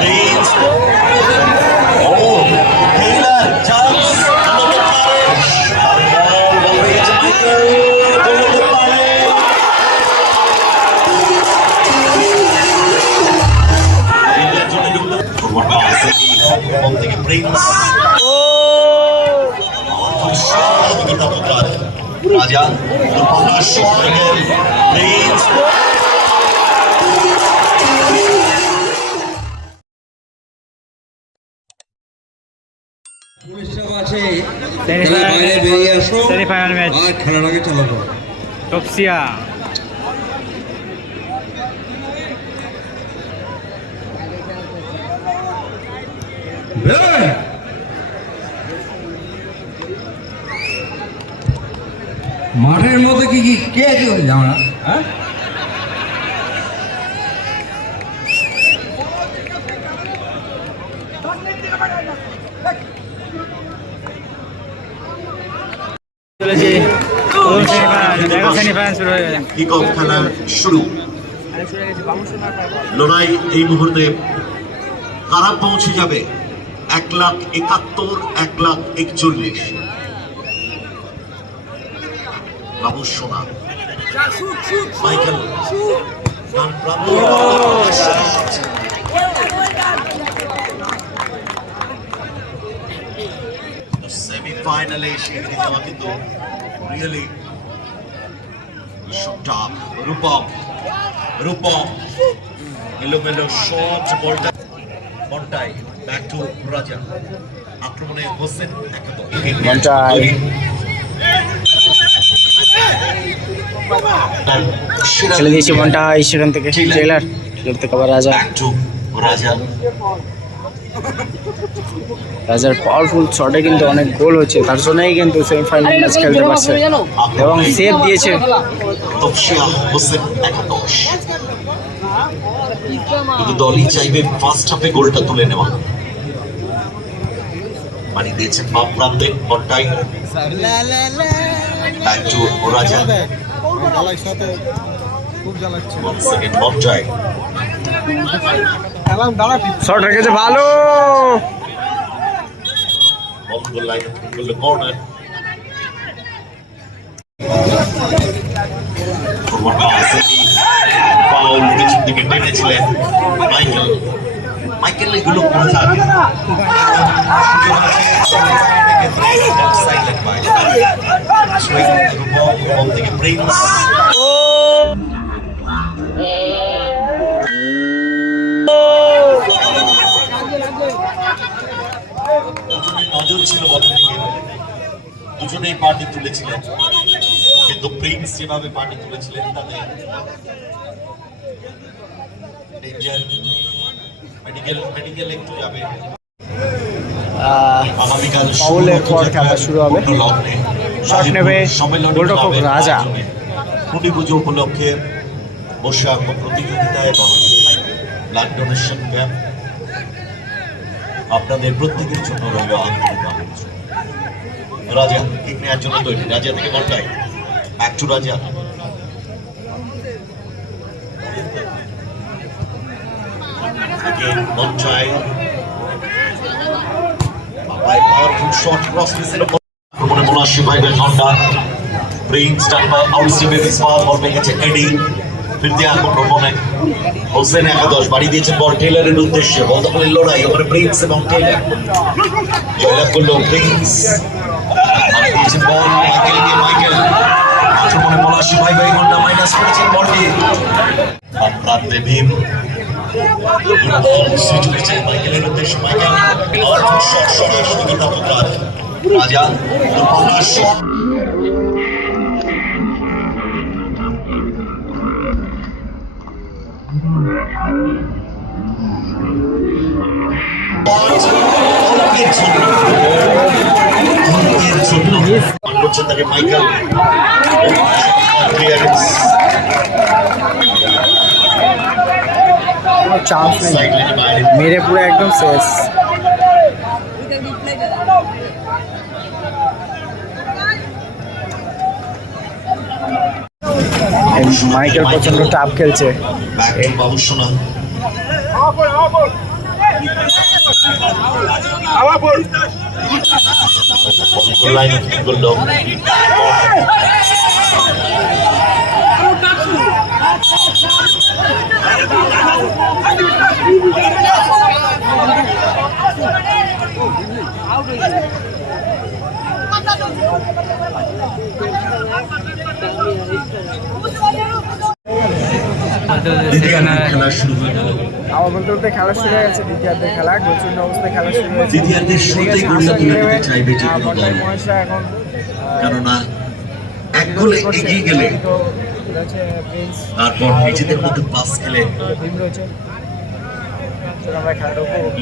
Prince. Oh, Taylor, chance. Prince. Raja, the shot again. Prince. Semifinal match খেলার আগে চালাবো টপসিয়া মাঠের মধ্যে কি কি কে জানো না হ্যাঁ সেমিফাইনাল শুরু হয়ে গেছে। কিক অফ খেলা শুরু। লড়াই এই মুহূর্তে কারা পৌঁছে যাবে 1,71,000, 1,41,000। বাবু সোনা, মাইকেল সেমিফাইনালে এসে হেরে যাওয়া কিন্তু রিয়েলি টাফ। রূপম এলোমেলো শট, বলটা মন্টাই ব্যাক টু রাজা, আক্রমণে হোসেন মন্টাই খেলে দিয়েছে মন্টাই, সেখান থেকে টেইলার খেলতে আবার রাজা। ব্যাক টু রাজা। রাজার পাওয়ারফুল শটে কিন্তু অনেক গোল হচ্ছে, তার জন্যই কিন্তু সেমিফাইনাল ম্যাচ খেলতে পারছে এবং সেভ দিয়েছে। তপসিয়া হোসেন একাদশ। কিন্তু দলই চাইবে ফার্স্ট হাফে গোলটা তুলে নেওয়া। মানে দিয়েছেন বাম প্রান্তে মন্টাই, ব্যাক টু রাজা। Once again মন্টাই, শট রেখেছে ভালো, গোল লাইন গোল কর্নার। ফাউল পিছন দিকে টেনেছিলেন মাইকেল এগুলো করে থাকে। প্রিন্স নজর ছিল বলের দিকে, দুজনেই পার্টি তুলেছিলেন, কিন্তু প্রিন্স যেভাবে পার্টি তুলেছিলেন তাতে মেডিকেল একটু যাবে। আগামীকাল ফাউলের পর খেলা শুরু হবে। শট নেবে গোলরক্ষক রাজা। খুঁটি পুজো উপলক্ষে বৈশাখ প্রতিযোগিতা এবং ব্লাড ডোনেশন ক্যাম্প আপনাদের প্রত্যেকের জন্য রইল আন্তরিক আমন্ত্রণ। রাজা কিক নেওয়ার জন্য তৈরি, রাজা থেকে মন্টাই, ব্যাক টু রাজা। মন্টাই পাওয়ারফুল শট ক্রস মিসের আক্রমণে মুনাশি ভাইবের ঘন্টা। প্রিন্স টাইমা আউটস্টিপে বিসওয়াল বল পেয়েছে এডি, ফিরতে আক্রমণে হোসেন একাদশ বাড়ি দিয়েছেন বল টেইলারের উদ্দেশ্যে। বল দখলের লড়াই, ওখানে প্রিন্স এবং টেইলার জয়লাভ করলো প্রিন্স। দিয়েছেন বল মাইকেল দিয়ে, মাইকেল আক্রমণে মুনাশি ভাই ঘন্টা মাইনাস করেছেন বলটি। প্রান্তে ভীম মাইকেলের উদ্দেশ্যে, মাইকেল রাজা করছেন তাকে মাইকেল চান্স নেই, মেরে পুরো একদম শেষ। মাইকেল প্রচন্ড টাপ খেলছে। বাবু সোনা লাইনে করলো খেলা শুরু হয়ে গেল। আমার বলতে খেলা শুরু হয়ে গেছে, দ্বিতীয়ার্ধের খেলা গোলশূন্য অবস্থায় খেলা শুরু হয়েছে। দ্বিতীয়ার্ধের শুরুতেই গোলটা তুলে নিতে চাইবে যে কোনো দল, মহেশরা এখন কেননা এক গোলে এগিয়ে গেলে তারপর নিজেদের মধ্যে পাস খেলে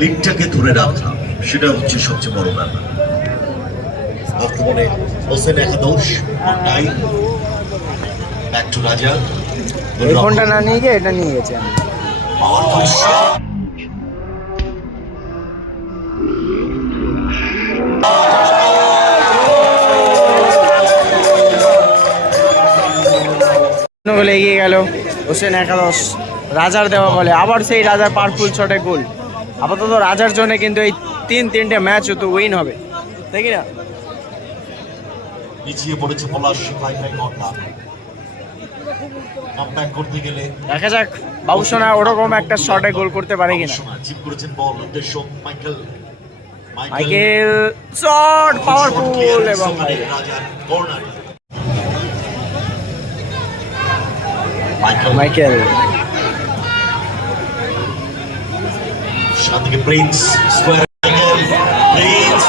লিগটাকে ধরে রাখা, সেটা হচ্ছে সবচেয়ে বড় ব্যাপার। বর্তমানে হোসেন একাদশ টাই ব্যাক টু রাজা, এই ফোনটা না নিয়ে গিয়ে এটা নিয়ে গেছে। বলে এগিয়ে গেল হোসেন একাদশ, রাজার দেওয়া বলে আবার সেই রাজার পাওয়ারফুল শটে গোল। আপাতত রাজার জন্য কিন্তু এই তিনটে ম্যাচ তো উইন হবে, তাই কি না? পিছিয়ে পড়েছে পলাশ ভাই ঘটনা, কামব্যাক করতে গেলে দেখা যাক বাবুসোনা ওরকম একটা শটে গোল করতে পারে কিনা। চিপ করেছেন বল, উদ্দেশ্য মাইকেল শট পাওয়ারফুল এবং রাজার কর্নার। মাইকেল সাদিকে প্রিন্স স্কোয়ার, প্রিন্স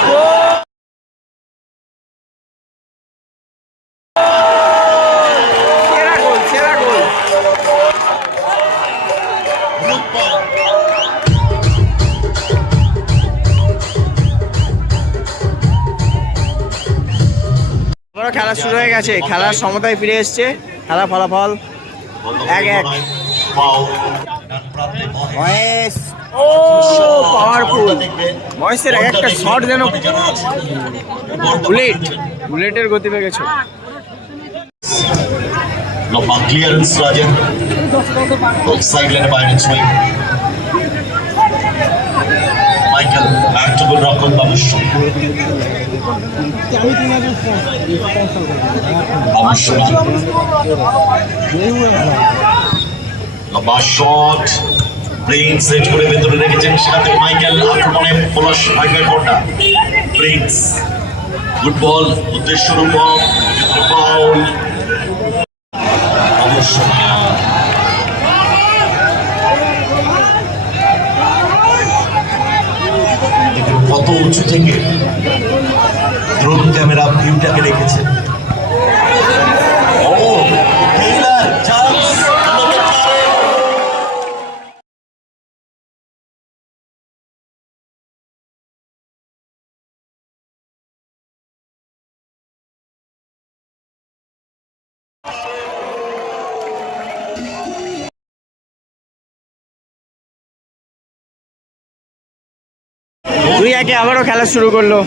সেরা গোল, সেরা গোল। খেলা শুরু হয়ে গেছে, খেলার সমতায় ফিরে এসছে। খেলা ফলাফল 1-1। মহেশ, ও পাওয়ারফুল মহেশের একটা শট যেন বুলেটের গতি পেয়ে গেছে। লম্বা ক্লিয়ারেন্স রাজা, সাইড লাইনে বাইরে সুইং, মাইকেল ব্যাক টু গোল রক্ষক লম্বা শট, প্রিন্স সেট করে ভেতরে রেখেছেন, সেখান থেকে মাইকেল আক্রমণে পলাশ ভাইয়ের কোটা, প্রিন্স গুড বল, উদ্দেশ্যরূপক ফাউল। কত উঁচু থেকে ড্রোন ক্যামেরা ভিউটাকে রেখেছে। ও টেইলার চান্স, দুই একে আবারও খেলা শুরু করলো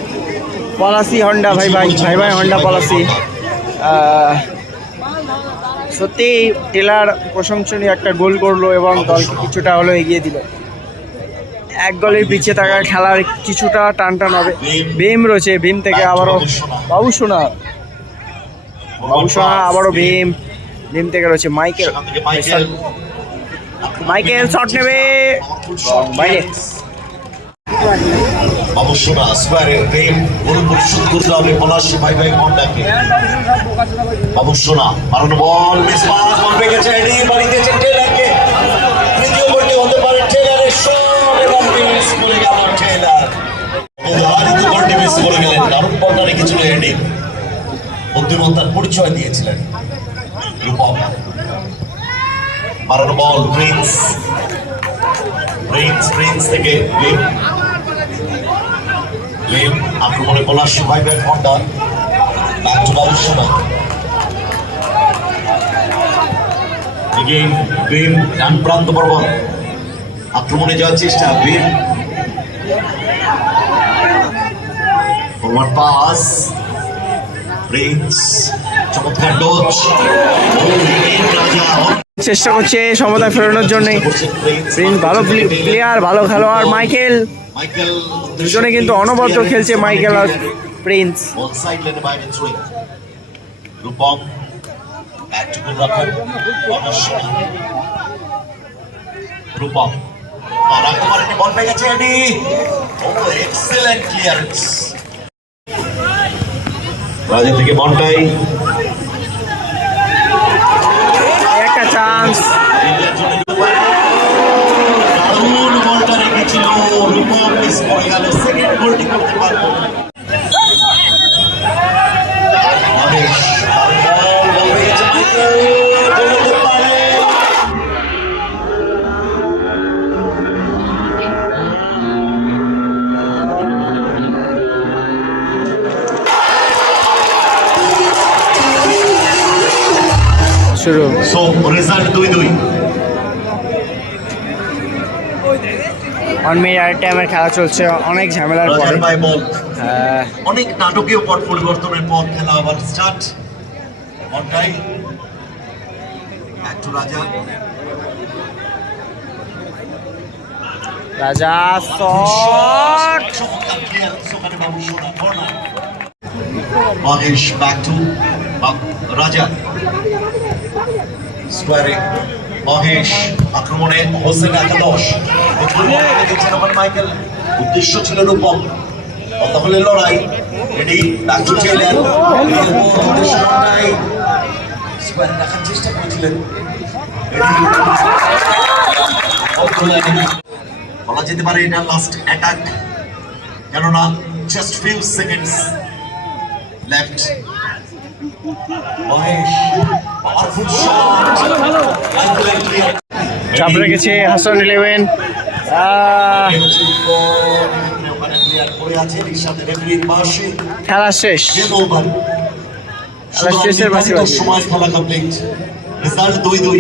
পলাশি হন্ডা, ভাই হন্ডা পলাশি। সত্যি টেলার প্রশংসনীয় একটা গোল করলো এবং দলকে কিছুটা হলো এগিয়ে দিল। এক গোলের পিছিয়ে থাকা খেলার কিছুটা টান হবে। ভীম রয়েছে, ভীম থেকে আবারও বাবুসোনা, আবারও ভীম থেকে রয়েছে মাইকেল শট নেবে বাইরে। বাবুসোনা স্কোয়ারে ভীম গোল পরিশোধ করতে হবে পলাশ ভাই ঘন্টাকে। বাবুসোনা মারানো বল, মিস পাস, বল পেয়ে গেছে, এডি বাড়ি দিয়েছে টেলারকে। তৃতীয় গোলটি হতে পারে টেলারের শট এবং মিস করে গেল টেলার। উদাহরিত গোলটি মিস করে গেলেন, দারুণ বলটা রেখেছিল এডি, বুদ্ধিমত্তার পরিচয় দিয়েছিলেন। মারানো বল, প্রিন্স থেকে আক্রমণে পলাশ ভাই ঘন্টা, ব্যাক টু বাবুসোনা। ভীম ডান প্রান্ত বরাবর আক্রমণে যাওয়ার চেষ্টা, ভীম ফরওয়ার্ড পাস, প্রিন্স চমৎকার ডচ রাজা চেষ্টা করছে সমতা ফেরানোর জন্য। প্রিন্স ভালো প্লেয়ার, ভালো খেলোয়াড়। মাইকেল, মাইকেল দুজনে কিন্তু অনবদ্য খেলছে মাইকেল আর প্রিন্স। বল সাইড লাইনে বাইরে থ্রো রূপম ব্যাক টু গোল রাখার রূপম রাখতে পারেনি, বল পেয়ে গেছে এডি। ও এক্সেলেন্ট ক্লিয়ারেন্স রাজা থেকে মন্টাই। একটা চান্স, দারুণ বলটা রেখেছিল রূপম, মিস করে গেল। সেকেন্ড গোলটি করতে পারলো মহেশ। বল পেয়ে গেছে মাইকেল, গোল হতে পারে। শুরু। So result 2-2। 1 মিনিট আর টাইমের খেলা চলছে, অনেক ঝামেলার পরে। রাজার বাই বল, হ্যাঁ, অনেক নাটকীয় পট পরিবর্তনের পর খেলা আবার স্টার্ট। মন্টাই ব্যাক টু রাজা। রাজা শট। চমৎকার ক্লিয়ারেন্স ওখানে বাবু সোনা কর্নার। মহেশ ব্যাক টু রাজা স্কোয়ারে। মহেশ আক্রমণে হোসেন একাদশ দেখছেন ওখানে মাইকেল। উদ্দেশ্য ছিল রূপম, তাহলে লড়াই। এডি ব্যাক টু টেইলর। স্কোয়ারে দেখার চেষ্টা করেছিলেন। বলা যেতে পারে এটা লাস্ট অ্যাটাক, কেননা just few seconds left. Mahesh powerful shot, চাপ রেখেছে হাসান 11। ওখানে প্লেয়ার পড়ে আছে রিশাদ রেফারির পাশে। খেলা শেষ। গেম ওভার, শেষের পাশে সময় খেলা কমপ্লিট। রেজাল্ট 2-2।